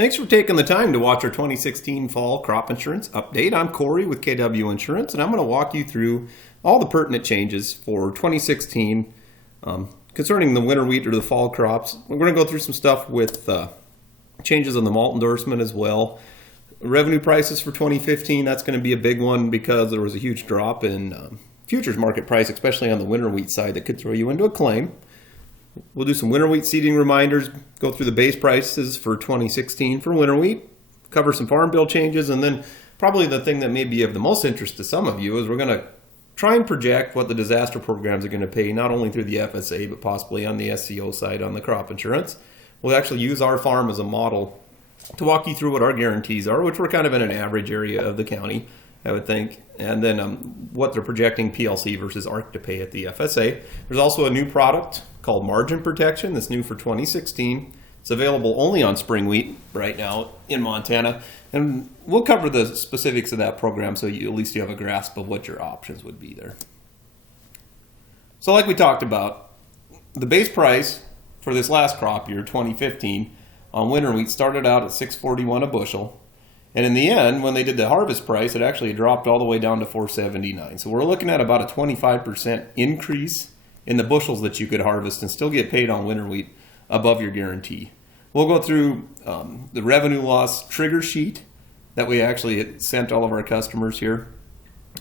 Thanks for taking the time to watch our 2016 fall crop insurance update. I'm Corey with KW Insurance, and I'm going to walk you through all the pertinent changes for 2016 concerning the winter wheat or the fall crops. We're going to go through some stuff with changes on the malt endorsement as well. Revenue prices for 2015, that's going to be a big one because there was a huge drop in futures market price, especially on the winter wheat side, that could throw you into a claim. We'll do some winter wheat seeding reminders, go through the base prices for 2016 for winter wheat, cover some farm bill changes, and then probably the thing that may be of the most interest to some of you is we're going to try and project what the disaster programs are going to pay, not only through the FSA, but possibly on the SCO side on the crop insurance. We'll actually use our farm as a model to walk you through what our guarantees are, which we're kind of in an average area of the county, I would think, and then what they're projecting PLC versus ARC to pay at the FSA. There's also a new product called Margin Protection that's new for 2016. It's available only on spring wheat right now in Montana, and we'll cover the specifics of that program so at least you have a grasp of what your options would be there. So like we talked about, the base price for this last crop year, 2015, on winter wheat started out at $6.41 a bushel. And in the end, when they did the harvest price, it actually dropped all the way down to $4.79. So we're looking at about a 25% increase in the bushels that you could harvest and still get paid on winter wheat above your guarantee. We'll go through the revenue loss trigger sheet that we actually sent all of our customers here.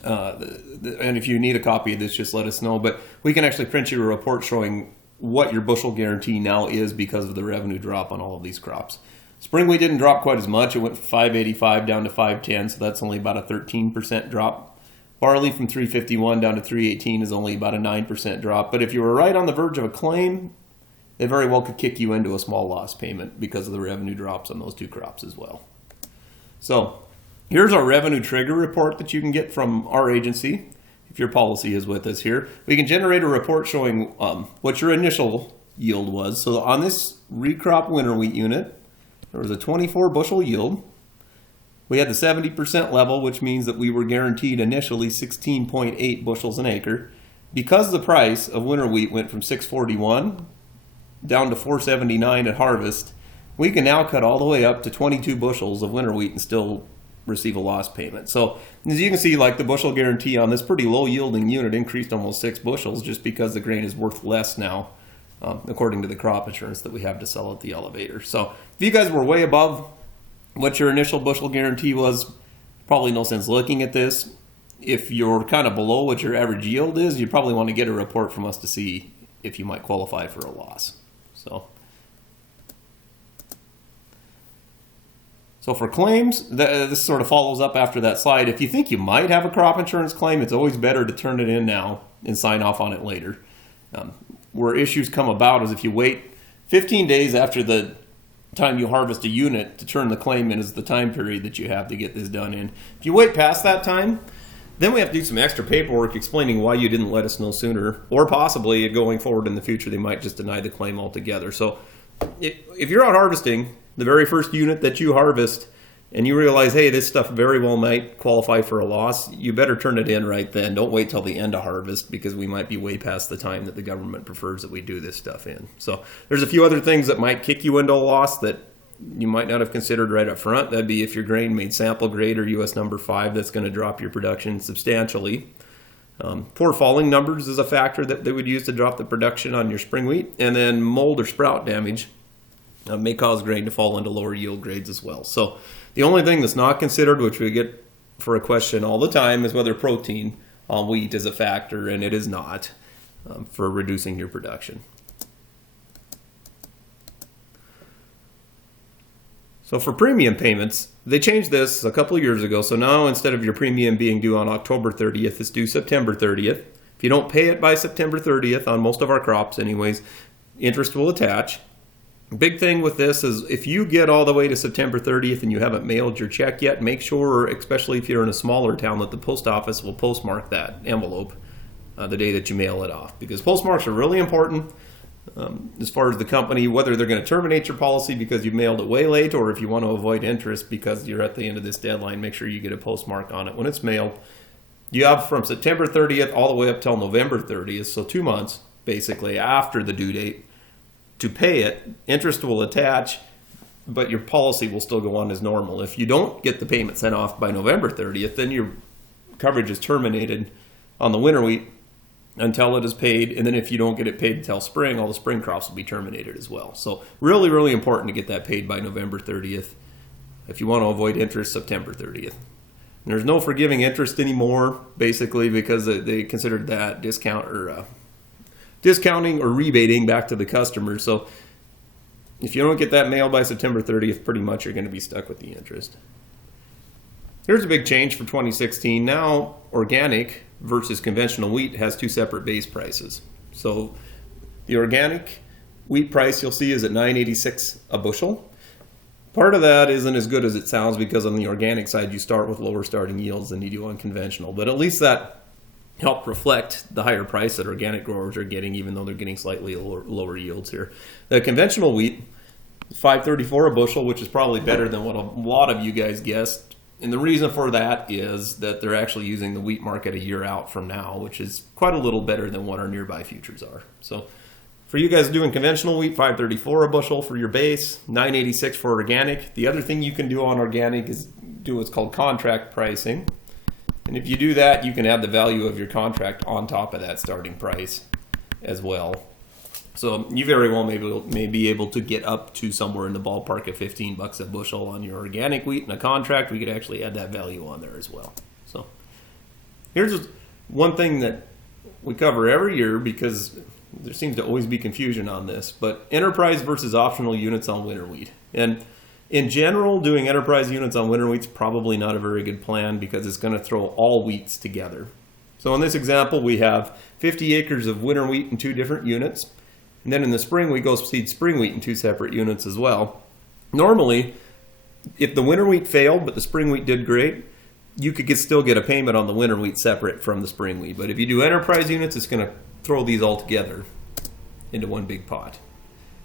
And if you need a copy of this, just let us know. But we can actually print you a report showing what your bushel guarantee now is because of the revenue drop on all of these crops. Spring wheat didn't drop quite as much. It went from 585 down to 510, so that's only about a 13% drop. Barley from 351 down to 318 is only about a 9% drop. But if you were right on the verge of a claim, they very well could kick you into a small loss payment because of the revenue drops on those two crops as well. So here's our revenue trigger report that you can get from our agency. If your policy is with us here, we can generate a report showing what your initial yield was. So on this recrop winter wheat unit, there was a 24 bushel yield. We had the 70% level, which means that we were guaranteed initially 16.8 bushels an acre. Because the price of winter wheat went from $6.41 down to $4.79 at harvest, we can now cut all the way up to 22 bushels of winter wheat and still receive a loss payment. So as you can see, like the bushel guarantee on this pretty low yielding unit increased almost 6 bushels just because the grain is worth less now, according to the crop insurance that we have to sell at the elevator. So if you guys were way above what your initial bushel guarantee was, probably no sense looking at this. If you're kind of below what your average yield is, you probably want to get a report from us to see if you might qualify for a loss. So for claims, this sort of follows up after that slide. If you think you might have a crop insurance claim, it's always better to turn it in now and sign off on it later. Where issues come about is if you wait 15 days after the time you harvest a unit to turn the claim in is the time period that you have to get this done in. If you wait past that time, then we have to do some extra paperwork explaining why you didn't let us know sooner, or possibly going forward in the future, they might just deny the claim altogether. So if you're out harvesting the very first unit that you harvest and you realize, hey, this stuff very well might qualify for a loss, you better turn it in right then. Don't wait till the end of harvest because we might be way past the time that the government prefers that we do this stuff in. So there's a few other things that might kick you into a loss that you might not have considered right up front. That'd be if your grain made sample grade or US number 5, that's going to drop your production substantially. Poor falling numbers is a factor that they would use to drop the production on your spring wheat. And then mold or sprout damage may cause grain to fall into lower yield grades as well. So the only thing that's not considered, which we get for a question all the time, is whether protein on wheat is a factor, and it is not for reducing your production. So for premium payments, they changed this a couple of years ago. So now instead of your premium being due on October 30th, it's due September 30th. If you don't pay it by September 30th on most of our crops anyways, interest will attach. Big thing with this is if you get all the way to September 30th and you haven't mailed your check yet, make sure, especially if you're in a smaller town, that the post office will postmark that envelope the day that you mail it off. Because postmarks are really important as far as the company, whether they're going to terminate your policy because you mailed it way late, or if you want to avoid interest because you're at the end of this deadline, make sure you get a postmark on it when it's mailed. You have from September 30th all the way up till November 30th, so 2 months basically after the due date, to pay it. Interest will attach. but your policy will still go on as normal. If you don't get the payment sent off by November 30th, then your coverage is terminated on the winter wheat until it is paid. And then if you don't get it paid until spring, all the spring crops will be terminated as well. So really, really important to get that paid by November 30th if you want to avoid interest September 30th. And there's no forgiving interest anymore, basically, because they considered that discounting or rebating back to the customer. So if you don't get that mail by September 30th, pretty much you're going to be stuck with the interest. Here's a big change for 2016. Now, organic versus conventional wheat has two separate base prices. So the organic wheat price you'll see is at $9.86 a bushel. Part of that isn't as good as it sounds because on the organic side you start with lower starting yields than you do on conventional. But at least that helped reflect the higher price that organic growers are getting, even though they're getting slightly lower yields here. The conventional wheat, $5.34 a bushel, which is probably better than what a lot of you guys guessed. And the reason for that is that they're actually using the wheat market a year out from now, which is quite a little better than what our nearby futures are. So for you guys doing conventional wheat, $5.34 a bushel for your base, $9.86 for organic. The other thing you can do on organic is do what's called contract pricing. And if you do that, you can add the value of your contract on top of that starting price as well. So you very well may be able to get up to somewhere in the ballpark of $15 a bushel on your organic wheat in a contract. We could actually add that value on there as well. So here's one thing that we cover every year because there seems to always be confusion on this, but enterprise versus optional units on winter wheat. And in general, doing enterprise units on winter wheat is probably not a very good plan because it's going to throw all wheats together. So in this example, we have 50 acres of winter wheat in two different units. And then in the spring, we go seed spring wheat in two separate units as well. Normally, if the winter wheat failed, but the spring wheat did great, you could still get a payment on the winter wheat separate from the spring wheat. But if you do enterprise units, it's going to throw these all together into one big pot.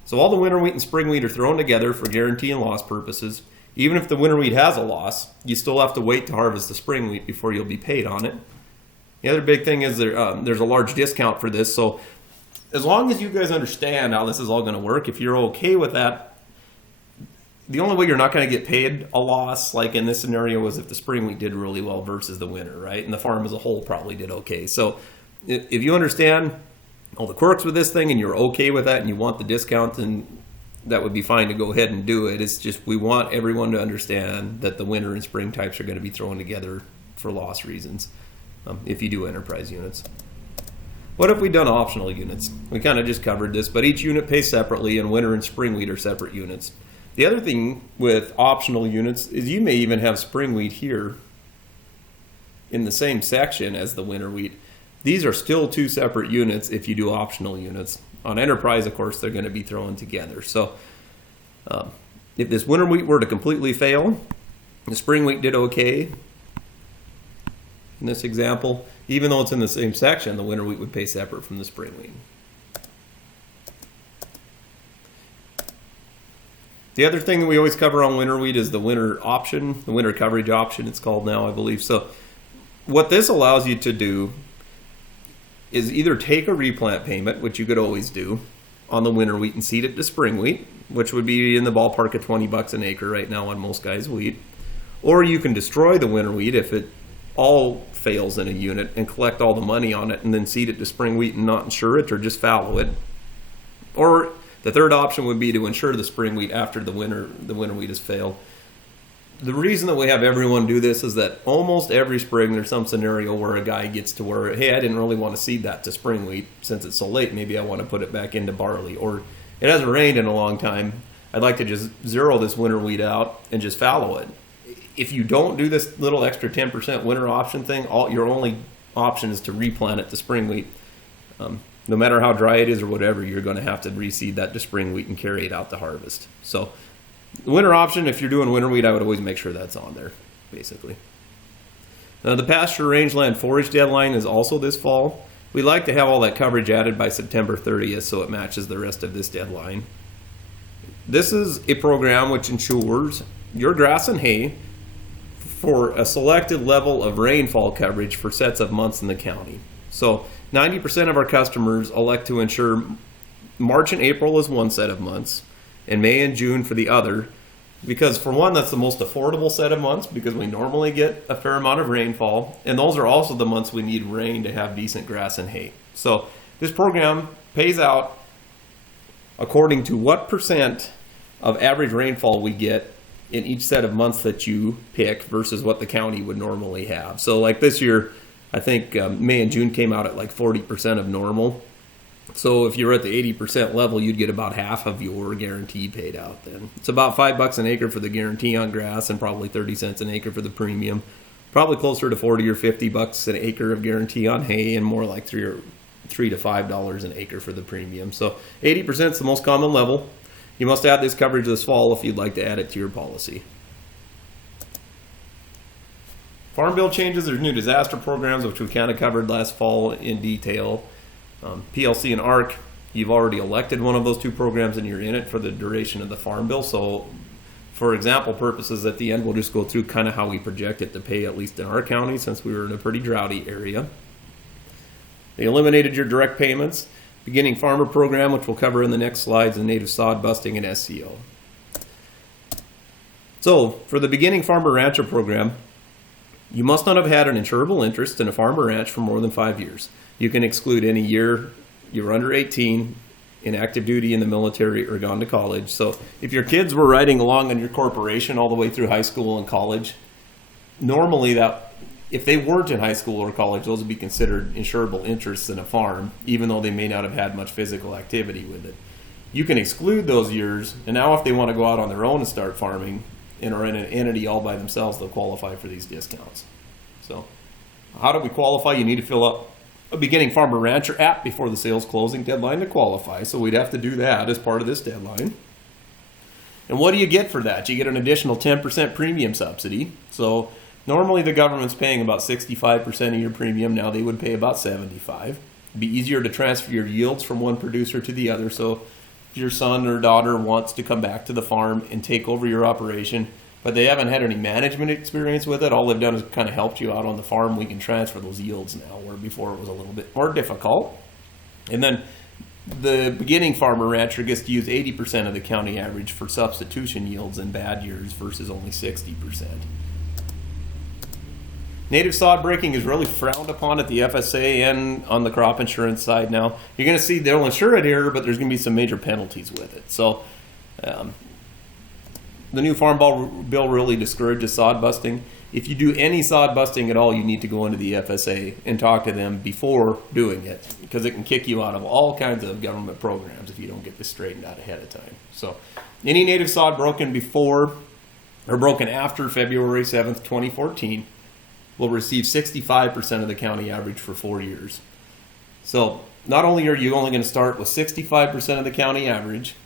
So all the winter wheat and spring wheat are thrown together for guarantee and loss purposes. Even if the winter wheat has a loss, you still have to wait to harvest the spring wheat before you'll be paid on it. The other big thing is there's a large discount for this. So as long as you guys understand how this is all going to work, if you're okay with that, the only way you're not going to get paid a loss, like in this scenario, was if the spring wheat did really well versus the winter, right? And the farm as a whole probably did okay. So if you understand all the quirks with this thing and you're okay with that and you want the discount, then that would be fine to go ahead and do it. It's just we want everyone to understand that the winter and spring types are going to be thrown together for loss reasons if you do enterprise units. What if we done optional units? We kind of just covered this, but each unit pays separately and winter and spring wheat are separate units. The other thing with optional units is you may even have spring wheat here in the same section as the winter wheat. These are still two separate units if you do optional units. On enterprise, of course, they're going to be thrown together. So if this winter wheat were to completely fail, the spring wheat did okay. In this example, even though it's in the same section, the winter wheat would pay separate from the spring wheat. The other thing that we always cover on winter wheat is the winter option, the winter coverage option it's called now, I believe. So what this allows you to do is either take a replant payment, which you could always do, on the winter wheat and seed it to spring wheat, which would be in the ballpark of $20 an acre right now on most guys' wheat. Or you can destroy the winter wheat if it all fails in a unit and collect all the money on it and then seed it to spring wheat and not insure it or just fallow it. Or the third option would be to insure the spring wheat after the winter wheat has failed. The reason that we have everyone do this is that almost every spring there's some scenario where a guy gets to where, hey, I didn't really want to seed that to spring wheat since it's so late. Maybe I want to put it back into barley. Or it hasn't rained in a long time. I'd like to just zero this winter wheat out and just fallow it. If you don't do this little extra 10% winter option thing, your only option is to replant it to spring wheat. No matter how dry it is or whatever, you're going to have to reseed that to spring wheat and carry it out to harvest. So the winter option, if you're doing winter wheat, I would always make sure that's on there, basically. Now, the pasture rangeland forage deadline is also this fall. We like to have all that coverage added by September 30th so it matches the rest of this deadline. This is a program which ensures your grass and hay for a selected level of rainfall coverage for sets of months in the county. So 90% of our customers elect to insure March and April as one set of months, and May and June for the other. because for one, that's the most affordable set of months because we normally get a fair amount of rainfall, and those are also the months we need rain to have decent grass and hay. So this program pays out according to what percent of average rainfall we get in each set of months that you pick versus what the county would normally have. So like this year, I think May and June came out at like 40% of normal. So if you're at the 80% level, you'd get about half of your guarantee paid out then. It's about $5 an acre for the guarantee on grass and probably 30 cents an acre for the premium. Probably closer to 40 or $50 an acre of guarantee on hay and more like $3 to $5 an acre for the premium. So 80% is the most common level. You must add this coverage this fall if you'd like to add it to your policy. Farm bill changes, there's new disaster programs, which we kind of covered last fall in detail. PLC and ARC, you've already elected one of those two programs and you're in it for the duration of the farm bill. So for example purposes at the end, we'll just go through kind of how we project it to pay, at least in our county, since we were in a pretty droughty area. They eliminated your direct payments. Beginning farmer program, which we'll cover in the next slides, and native sod busting and SCO. So for the beginning farmer rancher program, you must not have had an insurable interest in a farm or ranch for more than 5 years. You can exclude any year you're under 18, in active duty in the military, or gone to college. So if your kids were riding along in your corporation all the way through high school and college, normally that, if they weren't in high school or college, those would be considered insurable interests in a farm, even though they may not have had much physical activity with it. You can exclude those years, and now if they want to go out on their own and start farming and are in an entity all by themselves, they'll qualify for these discounts. So how do we qualify? You need to fill out a beginning farmer rancher app before the sales closing deadline to qualify. So we'd have to do that as part of this deadline. And what do you get for that? You get an additional 10% premium subsidy. So normally the government's paying about 65% of your premium. Now they would pay about 75%. It'd be easier to transfer your yields from one producer to the other. So if your son or daughter wants to come back to the farm and take over your operation, but they haven't had any management experience with it, all they've done is kind of helped you out on the farm, we can transfer those yields now, where before it was a little bit more difficult. And then the beginning farmer rancher gets to use 80% of the county average for substitution yields in bad years versus only 60%. Native sod breaking is really frowned upon at the FSA and on the crop insurance side now. You're going to see they'll insure it here, but there's going to be some major penalties with it. So the new farm bill really discourages sod busting. If you do any sod busting at all, you need to go into the FSA and talk to them before doing it, because it can kick you out of all kinds of government programs if you don't get this straightened out ahead of time. So any native sod broken before or broken after February 7th, 2014 will receive 65% of the county average for 4 years. So not only are you only going to start with 65% of the county average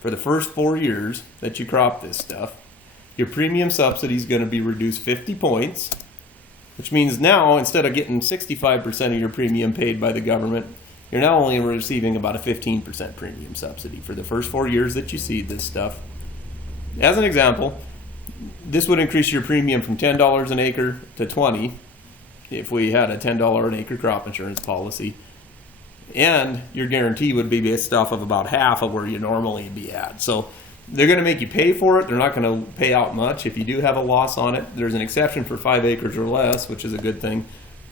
for the first 4 years that you crop this stuff, your premium subsidy is going to be reduced 50 points, which means now instead of getting 65% of your premium paid by the government, you're now only receiving about a 15% premium subsidy for the first 4 years that you seed this stuff. As an example, this would increase your premium from $10 an acre to $20 if we had a $10 an acre crop insurance policy. And your guarantee would be based off of about half of where you normally be at. So they're going to make you pay for it. They're not going to pay out much if you do have a loss on it. There's an exception for 5 acres or less, which is a good thing.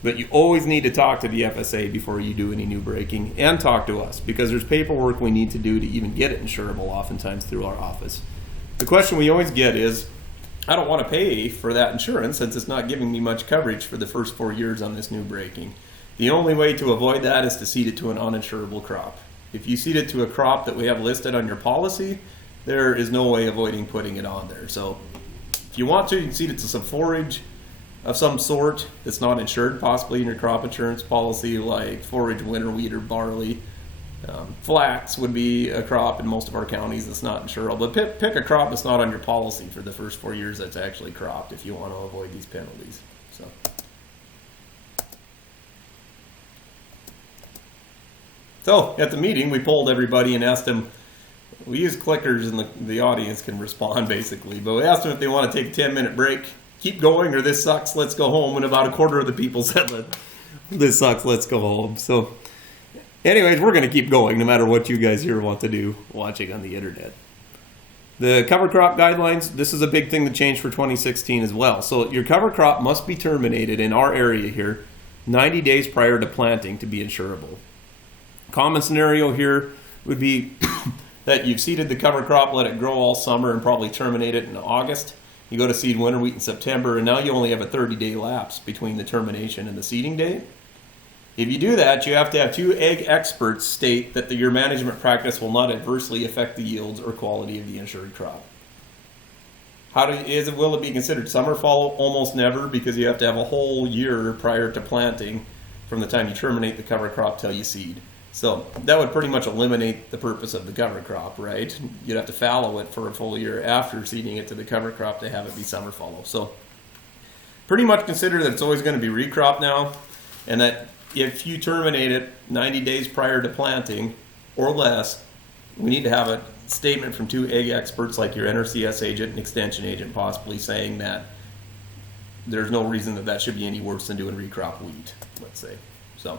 But you always need to talk to the FSA before you do any new breaking, and talk to us, because there's paperwork we need to do to even get it insurable oftentimes through our office. The question we always get is, I don't want to pay for that insurance since it's not giving me much coverage for the first 4 years on this new breaking. The only way to avoid that is to seed it to an uninsurable crop. If you seed it to a crop that we have listed on your policy, there is no way avoiding putting it on there. So if you want to, you can seed it to some forage of some sort that's not insured, possibly in your crop insurance policy, like forage winter wheat or barley. Flax would be a crop in most of our counties that's not insurable. But pick a crop that's not on your policy for the first 4 years that's actually cropped if you want to avoid these penalties. So at the meeting, we polled everybody and asked them, we use clickers and the audience can respond basically, but we asked them if they want to take a 10-minute break, keep going, or this sucks, let's go home. And about a quarter of the people said, this sucks, let's go home. So anyways, we're going to keep going no matter what you guys here want to do watching on the internet. The cover crop guidelines, this is a big thing that changed for 2016 as well. So your cover crop must be terminated in our area here 90 days prior to planting to be insurable. Common scenario here would be that you've seeded the cover crop, let it grow all summer, and probably terminate it in August. You go to seed winter wheat in September, and now you only have a 30-day lapse between the termination and the seeding date. If you do that, you have to have 2 ag experts state that your management practice will not adversely affect the yields or quality of the insured crop. Will it be considered summer fallow? Almost never, because you have to have a whole year prior to planting from the time you terminate the cover crop till you seed. So that would pretty much eliminate the purpose of the cover crop, right? You'd have to fallow it for a full year after seeding it to the cover crop to have it be summer fallow. So pretty much consider that it's always going to be recrop now, and that if you terminate it 90 days prior to planting or less, we need to have a statement from 2 ag experts like your NRCS agent and extension agent possibly saying that there's no reason that that should be any worse than doing recrop wheat, let's say. So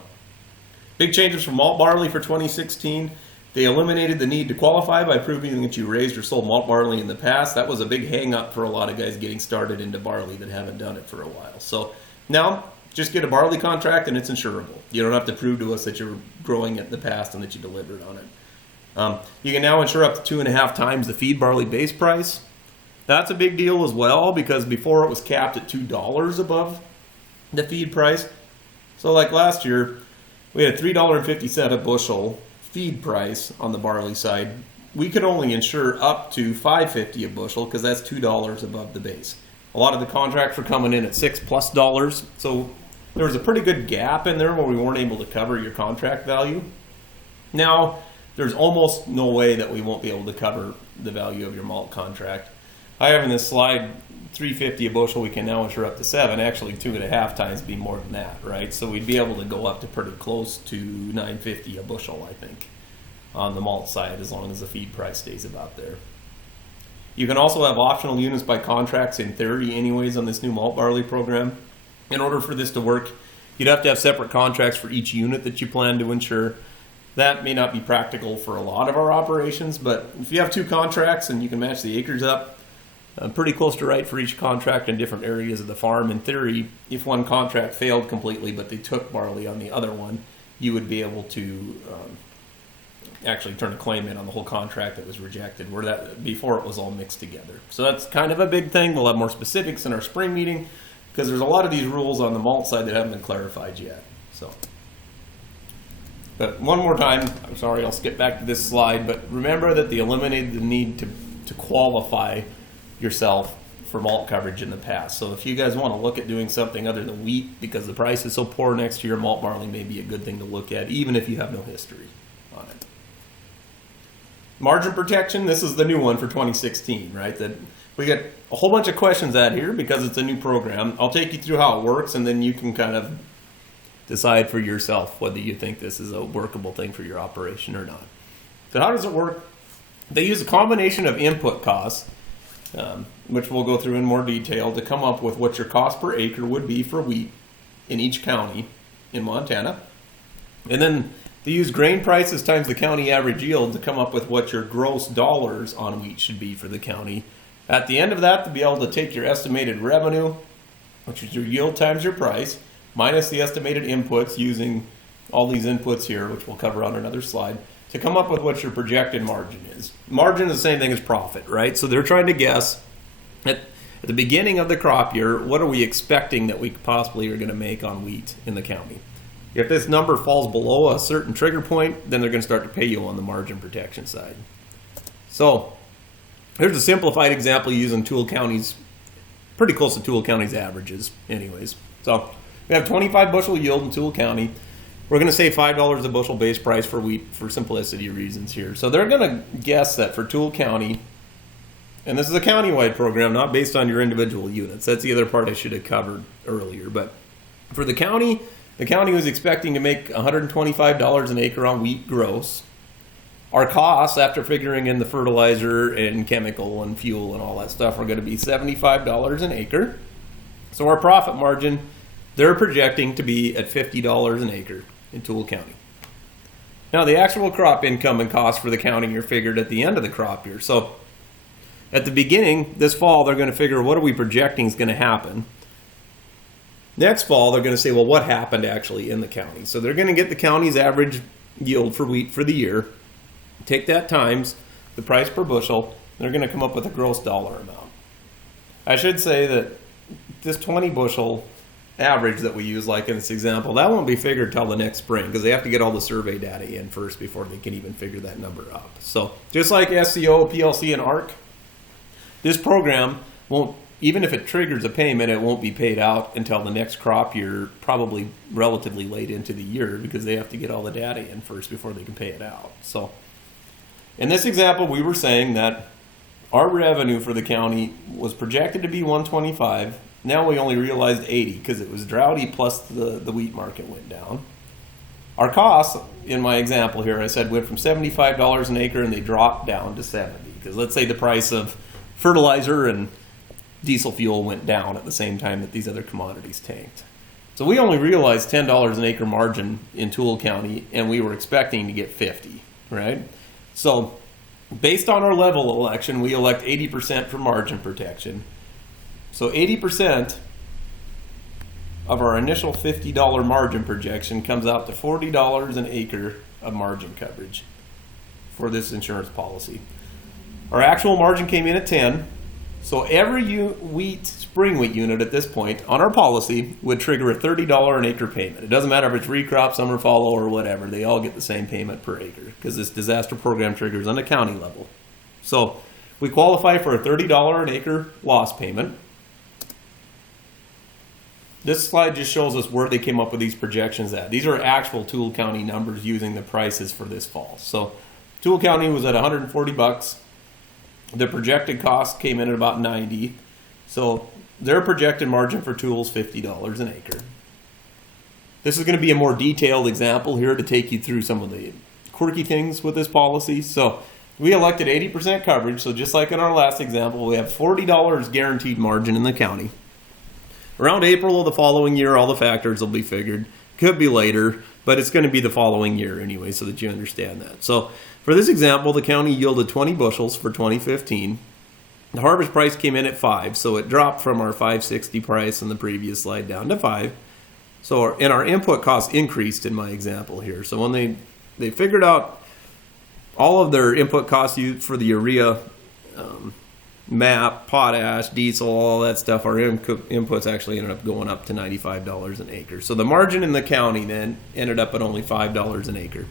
big changes for malt barley for 2016. They eliminated the need to qualify by proving that you raised or sold malt barley in the past. That was a big hang up for a lot of guys getting started into barley that haven't done it for a while. So now just get a barley contract and it's insurable. You don't have to prove to us that you're growing it in the past and that you delivered on it. You can now insure up to 2.5 times the feed barley base price. That's a big deal as well, because before it was capped at $2 above the feed price. So like last year, we had a $3.50 a bushel feed price on the barley side. We could only insure up to $5.50 a bushel because that's $2 above the base. A lot of the contracts were coming in at $6+, so there was a pretty good gap in there where we weren't able to cover your contract value. Now, there's almost no way that we won't be able to cover the value of your malt contract. I have in this slide $3.50 a bushel, we can now insure up to 7, actually 2.5 times be more than that, right? So we'd be able to go up to pretty close to $9.50 a bushel, I think, on the malt side, as long as the feed price stays about there. You can also have optional units by contracts in theory anyways on this new malt barley program. In order for this to work, you'd have to have separate contracts for each unit that you plan to insure. That may not be practical for a lot of our operations, but if you have 2 contracts and you can match the acres up, pretty close to right for each contract in different areas of the farm. In theory, if one contract failed completely but they took barley on the other one, you would be able to actually turn a claim in on the whole contract that was rejected, where that before it was all mixed together. So that's kind of a big thing. We'll have more specifics in our spring meeting because there's a lot of these rules on the malt side that haven't been clarified yet. So, but one more time, I'm sorry, I'll skip back to this slide, but remember that they eliminated the need to qualify yourself for malt coverage in the past. So if you guys want to look at doing something other than wheat because the price is so poor next year, malt barley may be a good thing to look at, even if you have no history on it. Margin protection, this is the new one for 2016, right? That we got a whole bunch of questions out here because it's a new program. I'll take you through how it works, and then you can kind of decide for yourself whether you think this is a workable thing for your operation or not. So how does it work? They use a combination of input costs, which we'll go through in more detail, to come up with what your cost per acre would be for wheat in each county in Montana. And then they use grain prices times the county average yield to come up with what your gross dollars on wheat should be for the county. At the end of that, to be able to take your estimated revenue, which is your yield times your price, minus the estimated inputs using all these inputs here, which we'll cover on another slide, to come up with what your projected margin is. Margin is the same thing as profit, right? So they're trying to guess at the beginning of the crop year, what are we expecting that we possibly are going to make on wheat in the county? If this number falls below a certain trigger point, then they're going to start to pay you on the margin protection side. So here's a simplified example using Toole County's, pretty close to Toole County's averages anyways. So we have 25 bushel yield in Toole County. We're going to say $5 a bushel base price for wheat for simplicity reasons here. So they're going to guess that for Toole County, and this is a county-wide program, not based on your individual units. That's the other part I should have covered earlier. But for the county was expecting to make $125 an acre on wheat gross. Our costs, after figuring in the fertilizer and chemical and fuel and all that stuff, are going to be $75 an acre. So our profit margin, they're projecting to be at $50 an acre in Toole County. Now, the actual crop income and cost for the county are figured at the end of the crop year. So At the beginning, this fall, they're going to figure what are we projecting is going to happen. Next fall, they're going to say, well, what happened actually in the county? So they're going to get the county's average yield for wheat for the year, take that times the price per bushel, they're going to come up with a gross dollar amount. I should say that this 20 bushel average that we use, like in this example, that won't be figured till the next spring because they have to get all the survey data in first before they can even figure that number up. So just like SCO, PLC, and ARC, this program won't, even if it triggers a payment, it won't be paid out until the next crop year, probably relatively late into the year because they have to get all the data in first before they can pay it out. So in this example, we were saying that our revenue for the county was projected to be 125. Now we only realized 80 because it was droughty plus the wheat market went down. Our costs, in my example here, I said went from $75 an acre and they dropped down to 70 because let's say the price of fertilizer and diesel fuel went down at the same time that these other commodities tanked. So we only realized $10 an acre margin in Toole County, and we were expecting to get 50, right? So based on our level election, we elect 80% for margin protection. So 80% of our initial $50 margin projection comes out to $40 an acre of margin coverage for this insurance policy. Our actual margin came in at 10. So every spring wheat unit at this point on our policy would trigger a $30 an acre payment. It doesn't matter if it's recrop, summer fallow, or whatever. They all get the same payment per acre because this disaster program triggers on a county level. So we qualify for a $30 an acre loss payment. This slide just shows us where they came up with these projections at. These are actual Toole County numbers using the prices for this fall. So Toole County was at $140. The projected cost came in at about 90. So their projected margin for Toole is $50 an acre. This is going to be a more detailed example here to take you through some of the quirky things with this policy. So we elected 80% coverage. So just like in our last example, we have $40 guaranteed margin in the county. Around April of the following year, all the factors will be figured. Could be later, but it's going to be the following year anyway, so that you understand that. So for this example, the county yielded 20 bushels for 2015. The harvest price came in at 5, so it dropped from our 560 price in the previous slide down to 5. So our input costs increased in my example here. So when they figured out all of their input costs used for the urea, MAP, potash, diesel, all that stuff, our inputs actually ended up going up to $95 an acre. So the margin in the county then ended up at only $5 an acre.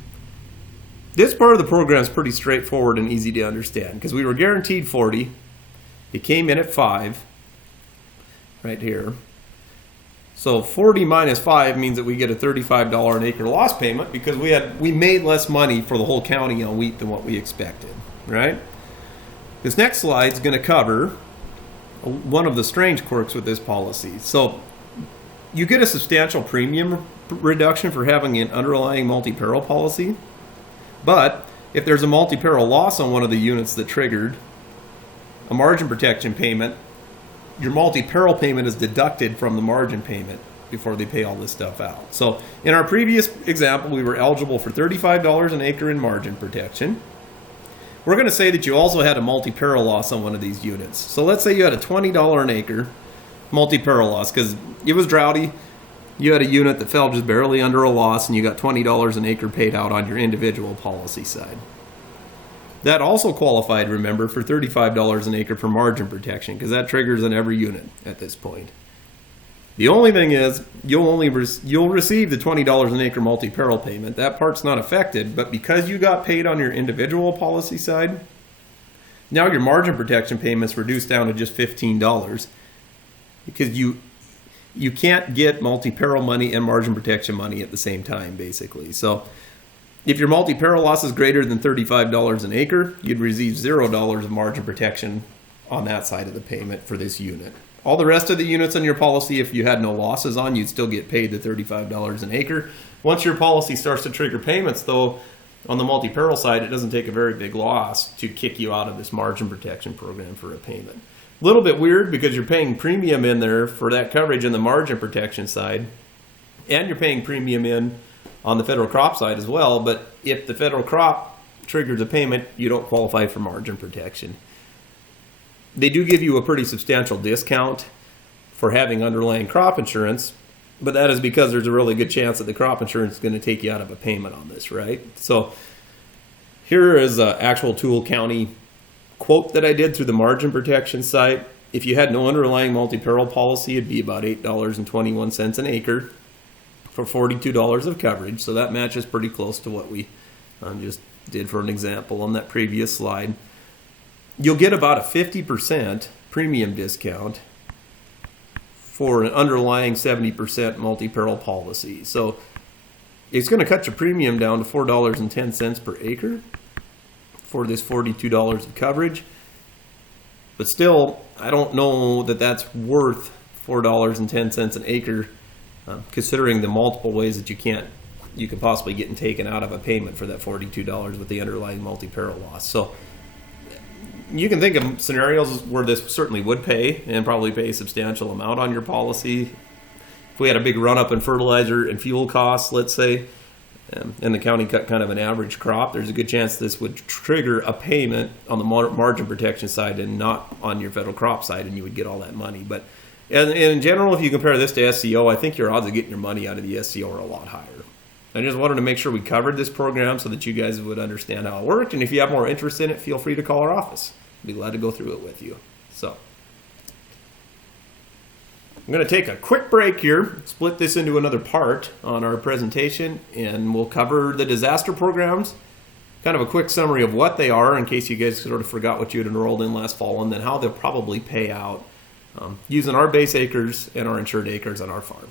This part of the program is pretty straightforward and easy to understand because we were guaranteed 40. It came in at 5 right here. So 40 minus 5 means that we get a $35 an acre loss payment because we made less money for the whole county on wheat than what we expected, right? This next slide is going to cover one of the strange quirks with this policy. So you get a substantial premium reduction for having an underlying multi-peril policy, but if there's a multi-peril loss on one of the units that triggered a margin protection payment, your multi-peril payment is deducted from the margin payment before they pay all this stuff out. So in our previous example, we were eligible for $35 an acre in margin protection. We're going to say that you also had a multi-peril loss on one of these units. So let's say you had a $20 an acre multi-peril loss because it was droughty. You had a unit that fell just barely under a loss and you got $20 an acre paid out on your individual policy side. That also qualified, remember, for $35 an acre for margin protection because that triggers in every unit at this point. The only thing is you'll receive the $20 an acre multi-peril payment. That part's not affected, but because you got paid on your individual policy side, now your margin protection payment's reduced down to just $15 because you can't get multi-peril money and margin protection money at the same time, basically. So if your multi-peril loss is greater than $35 an acre, you'd receive $0 of margin protection on that side of the payment for this unit. All the rest of the units on your policy, if you had no losses on, you'd still get paid the $35 an acre. Once your policy starts to trigger payments, though, on the multi-peril side, it doesn't take a very big loss to kick you out of this margin protection program for a payment. A little bit weird because you're paying premium in there for that coverage in the margin protection side, and you're paying premium in on the federal crop side as well, but if the federal crop triggers a payment, you don't qualify for margin protection. They do give you a pretty substantial discount for having underlying crop insurance, but that is because there's a really good chance that the crop insurance is going to take you out of a payment on this, right? So here is an actual Toole County quote that I did through the margin protection site. If you had no underlying multi-peril policy, it'd be about $8.21 an acre for $42 of coverage. So that matches pretty close to what we just did for an example on that previous slide. You'll get about a 50% premium discount for an underlying 70% multi-peril policy. So it's going to cut your premium down to $4.10 per acre for this $42 of coverage. But still, I don't know that that's worth $4.10 an acre, considering the multiple ways that you could possibly get taken out of a payment for that $42 with the underlying multi-peril loss. So you can think of scenarios where this certainly would pay, and probably pay a substantial amount on your policy. If we had a big run-up in fertilizer and fuel costs, let's say, and the county cut kind of an average crop, there's a good chance this would trigger a payment on the margin protection side and not on your federal crop side, and you would get all that money. But in general, if you compare this to SCO, I think your odds of getting your money out of the SCO are a lot higher. I just wanted to make sure we covered this program so that you guys would understand how it worked. And if you have more interest in it, feel free to call our office. We'd be glad to go through it with you. So I'm going to take a quick break here, split this into another part on our presentation, and we'll cover the disaster programs, kind of a quick summary of what they are in case you guys sort of forgot what you had enrolled in last fall, and then how they'll probably pay out using our base acres and our insured acres on our farm.